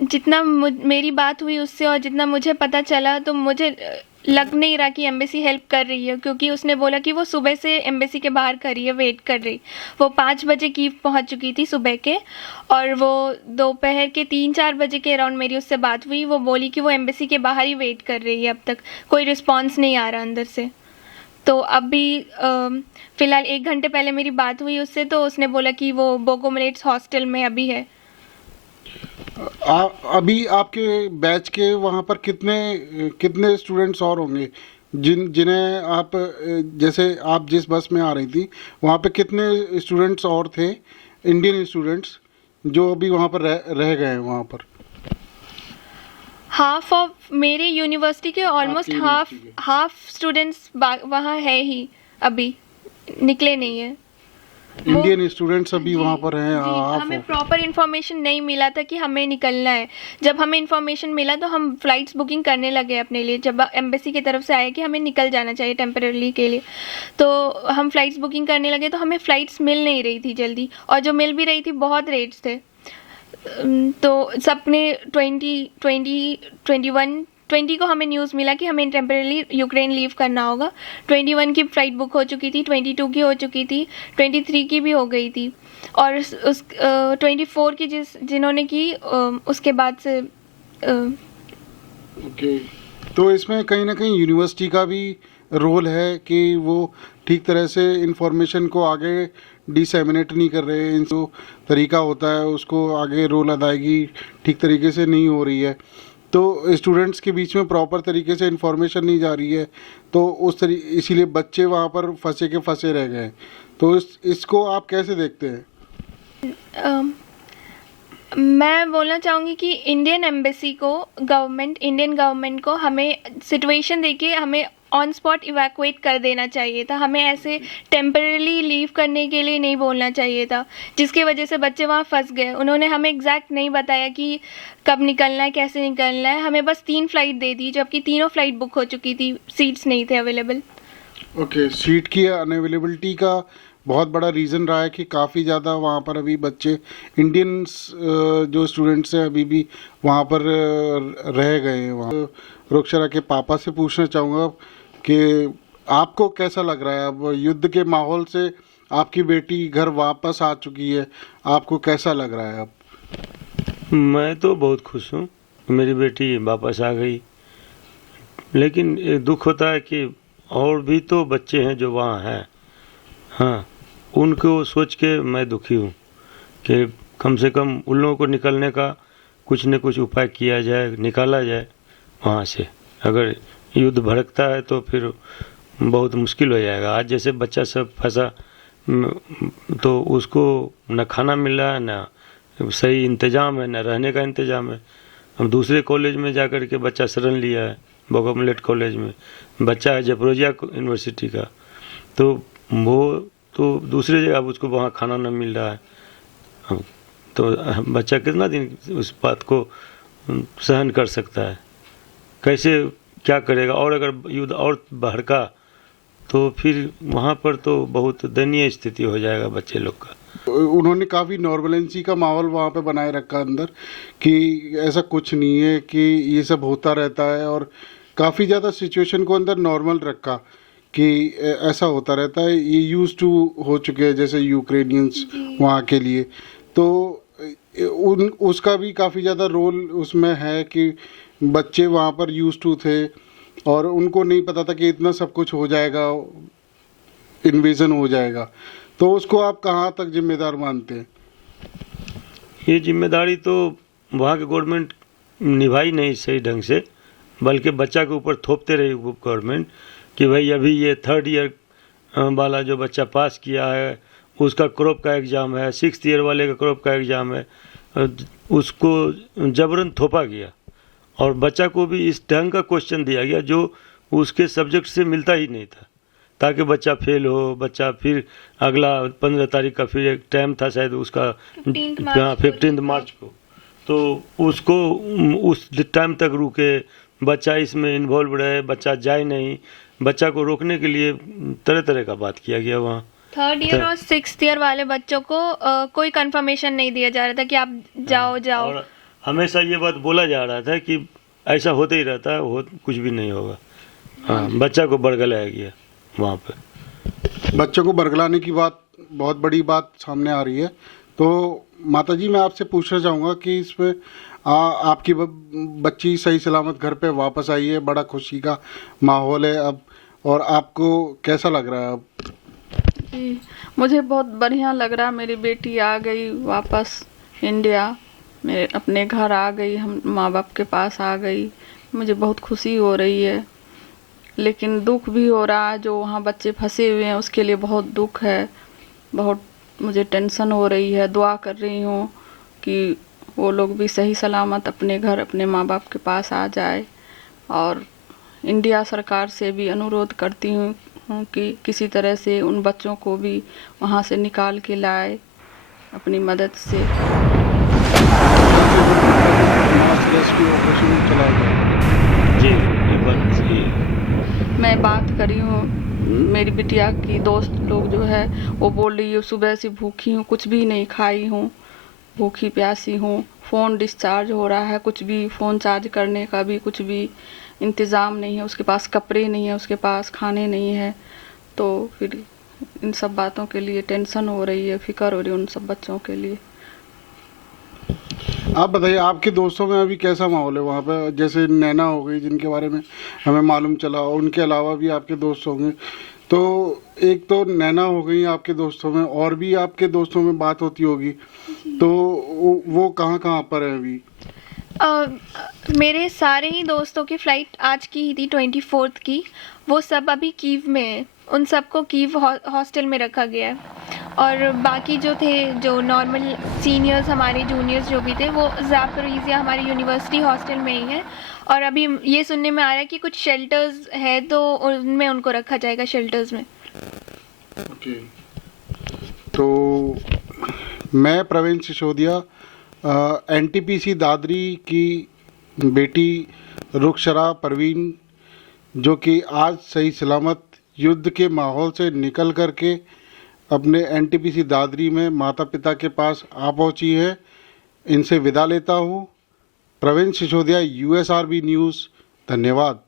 जितना मेरी बात हुई उससे और जितना मुझे पता चला, तो मुझे लग नहीं रहा कि एम्बेसी हेल्प कर रही है, क्योंकि उसने बोला कि वो सुबह से एम्बेसी के बाहर खड़ी है, वेट कर रही। वो 5 बजे कीव पहुंच चुकी थी सुबह के, और वो दोपहर के 3-4 बजे के अराउंड मेरी उससे बात हुई। वो बोली कि वो एम्बेसी के बाहर ही वेट कर रही है, अब तक कोई रिस्पॉन्स नहीं आ रहा अंदर से। तो अभी फ़िलहाल 1 घंटे पहले मेरी बात हुई उससे, तो उसने बोला कि वो बोको मिलेट्स हॉस्टल में अभी है। अभी आपके बैच के वहाँ पर कितने कितने स्टूडेंट्स और होंगे जिन्हें आप जैसे आप जिस बस में आ रही थी वहाँ पे कितने स्टूडेंट्स और थे, इंडियन स्टूडेंट्स जो अभी वहाँ पर रह गए हैं वहाँ पर? हाफ ऑफ मेरे यूनिवर्सिटी के ऑलमोस्ट हाफ स्टूडेंट्स वहाँ है ही, अभी निकले नहीं है। इंडियन स्टूडेंट्स अभी जी, वहाँ पर हैं जी, हाफ हमें ऑफ। प्रॉपर इन्फॉर्मेशन नहीं मिला था कि हमें निकलना है। जब हमें इन्फॉर्मेशन मिला तो हम फ़्लाइट्स बुकिंग करने लगे अपने लिए, जब एम्बेसी की तरफ से आया कि हमें निकल जाना चाहिए टेम्परेरी के लिए, तो हम फ़्लाइट्स बुकिंग करने लगे। तो हमें फ़्लाइट्स मिल नहीं रही थी जल्दी, और जो मिल भी रही थी बहुत रेट्स थे। तो सबने 20 को हमें न्यूज़ मिला कि हमें टेम्परेरी यूक्रेन लीव करना होगा। 21 की फ़्लाइट बुक हो चुकी थी, 22 की हो चुकी थी, 23 की भी हो गई थी, और 24 की जिन्होंने की उसके बाद से ओके, तो इसमें कहीं ना कहीं यूनिवर्सिटी का भी रोल है कि वो ठीक तरह से इंफॉर्मेशन को आगे डिसेमिनेट नहीं कर रहे हैं, जो तरीका होता है उसको आगे रोल अदायगी ठीक तरीके से नहीं हो रही है, तो स्टूडेंट्स के बीच में प्रॉपर तरीके से इंफॉर्मेशन नहीं जा रही है, तो इसीलिए बच्चे वहाँ पर फंसे के फंसे रह गए। तो इसको आप कैसे देखते हैं? अम, मैं बोलना चाहूँगी कि इंडियन गवर्नमेंट को हमें सिचुएशन देके हमें ऑन स्पॉट इवैक्यूएट कर देना चाहिए था। हमें ऐसे टेम्परेरी लीव करने के लिए नहीं बोलना चाहिए था, जिसकी वजह से बच्चे वहाँ फंस गए। उन्होंने हमें एग्जैक्ट नहीं बताया कि कब निकलना है, कैसे निकलना है। हमें बस 3 फ्लाइट दे दी, जबकि तीनों फ्लाइट बुक हो चुकी थी, सीट्स नहीं थे अवेलेबल। ओके, सीट की अनअवेलेबिलिटी का बहुत बड़ा रीज़न रहा है कि काफ़ी ज़्यादा वहाँ पर अभी बच्चे इंडियंस जो स्टूडेंट्स हैं अभी भी वहाँ पर रह गए हैं वहाँ। रुक्षरा के पापा से पूछना चाहूँगा कि आपको कैसा लग रहा है अब युद्ध के माहौल से आपकी बेटी घर वापस आ चुकी है, आपको कैसा लग रहा है अब? मैं तो बहुत खुश हूँ, मेरी बेटी वापस आ गई। लेकिन एक दुख होता है कि और भी तो बच्चे हैं जो वहाँ हैं। हाँ, उनको सोच के मैं दुखी हूँ कि कम से कम उन लोगों को निकलने का कुछ न कुछ उपाय किया जाए, निकाला जाए वहाँ से। अगर युद्ध भड़कता है तो फिर बहुत मुश्किल हो जाएगा। आज जैसे बच्चा सब फंसा, तो उसको न खाना मिल रहा है, न सही इंतज़ाम है, न रहने का इंतज़ाम है। हम दूसरे कॉलेज में जा कर के बच्चा शरण लिया है, बोको मिलेट कॉलेज में बच्चा है जपरोजिया यूनिवर्सिटी का, तो वो तो दूसरी जगह अब उसको वहाँ खाना न मिल रहा है। तो बच्चा कितना दिन उस बात को सहन कर सकता है, कैसे क्या करेगा? और अगर युद्ध और भड़का तो फिर वहाँ पर तो बहुत दयनीय स्थिति हो जाएगा बच्चे लोग का। उन्होंने काफ़ी नॉर्मलेंसी का माहौल वहाँ पे बनाए रखा अंदर कि ऐसा कुछ नहीं है, कि ये सब होता रहता है, और काफ़ी ज़्यादा सिचुएशन को अंदर नॉर्मल रखा कि ऐसा होता रहता है, ये यूज टू हो चुके हैं जैसे यूक्रेनियंस वहाँ के लिए। तो उसका भी काफ़ी ज़्यादा रोल उसमें है कि बच्चे वहाँ पर यूज टू थे और उनको नहीं पता था कि इतना सब कुछ हो जाएगा, इन्वेजन हो जाएगा। तो उसको आप कहाँ तक जिम्मेदार मानते हैं? ये जिम्मेदारी तो वहाँ के गवर्नमेंट निभाई नहीं सही ढंग से, बल्कि बच्चा के ऊपर थोपते रही गवर्नमेंट कि भाई अभी ये 3rd ईयर वाला जो बच्चा पास किया है उसका क्रॉप का एग्ज़ाम है, 6th ईयर वाले का क्रॉप का एग्ज़ाम है, उसको जबरन थोपा गया और बच्चा को भी इस ढंग का क्वेश्चन दिया गया जो उसके सब्जेक्ट से मिलता ही नहीं था, ताकि बच्चा फेल हो। बच्चा फिर अगला 15 तारीख का फिर एक टाइम था शायद उसका, 15 मार्च को, तो उसको उस टाइम तक रुके, बच्चा इसमें इन्वॉल्व रहे, बच्चा जाए नहीं। बच्चा को रोकने के लिए तरह तरह का बात किया गया वहाँ। 3rd ईयर और 6th ईयर वाले बच्चों को कोई कंफर्मेशन नहीं दिया जा रहा था कि आप जाओ। और हमेशा ये बात बोला जा रहा था कि ऐसा होते ही रहता है, कुछ भी नहीं होगा। हाँ, बच्चा को बरगलाया गया वहाँ पे। बच्चों को बरगलाने की बात, बहुत बड़ी बात सामने आ रही है। तो माता जी, मैं आपसे पूछना चाहूँगा कि इसमें आपकी बच्ची सही सलामत घर पे वापस आई है, बड़ा खुशी का माहौल है अब, और आपको कैसा लग रहा है अब? जी, मुझे बहुत बढ़िया लग रहा। मेरी बेटी आ गई वापस इंडिया, मेरे अपने घर आ गई, हम माँ बाप के पास आ गई। मुझे बहुत खुशी हो रही है, लेकिन दुख भी हो रहा है। जो वहाँ बच्चे फंसे हुए हैं उसके लिए बहुत दुख है, बहुत मुझे टेंशन हो रही है। दुआ कर रही हूँ कि वो लोग भी सही सलामत अपने घर, अपने माँ बाप के पास आ जाए। और इंडिया सरकार से भी अनुरोध करती हूँ कि किसी तरह से उन बच्चों को भी वहाँ से निकाल के लाए अपनी मदद से। मास रेस्क्यू ऑपरेशन चलाया गया। जी, ये बात सही है। मैं बात करी हूँ, मेरी बिटिया की दोस्त लोग जो है वो बोल रही है सुबह से भूखी हूँ, कुछ भी नहीं खाई हूँ, भूखी प्यासी हूँ। फ़ोन डिस्चार्ज हो रहा है, कुछ भी फ़ोन चार्ज करने का भी कुछ भी इंतज़ाम नहीं है, उसके पास कपड़े नहीं है, उसके पास खाने नहीं है। तो फिर इन सब बातों के लिए टेंशन हो रही है, फिक्र हो रही है उन सब बच्चों के लिए। आप बताइए, आपके दोस्तों में अभी कैसा माहौल है वहाँ पे? जैसे नैना हो गई, जिनके बारे में हमें मालूम चला, उनके अलावा भी आपके दोस्त होंगे। तो एक तो नैना हो गई आपके दोस्तों में, और भी आपके दोस्तों में बात होती होगी, तो वो कहाँ कहाँ पर है अभी? मेरे सारे ही दोस्तों की फ़्लाइट आज की ही थी 24 की। वो सब अभी कीव में हैं, उन सबको कीव हॉस्टल में रखा गया है। और बाकी जो थे, जो नॉर्मल सीनियर्स, हमारे जूनियर्स जो भी थे, वो ज़ापोरिज़िया हमारी यूनिवर्सिटी हॉस्टल में ही हैं। और अभी ये सुनने में आ रहा है कि कुछ शेल्टर्स है, तो उनमें उनको रखा जाएगा, शेल्टर्स में। ओके। तो मैं प्रवीण सिसोदिया, एनटीपीसी दादरी की बेटी रुखसरा परवीन, जो कि आज सही सलामत युद्ध के माहौल से निकल करके अपने एनटीपीसी दादरी में माता पिता के पास आ पहुंची है, इनसे विदा लेता हूं। प्रवीण सिसोदिया, यूएसआरबी न्यूज़, धन्यवाद।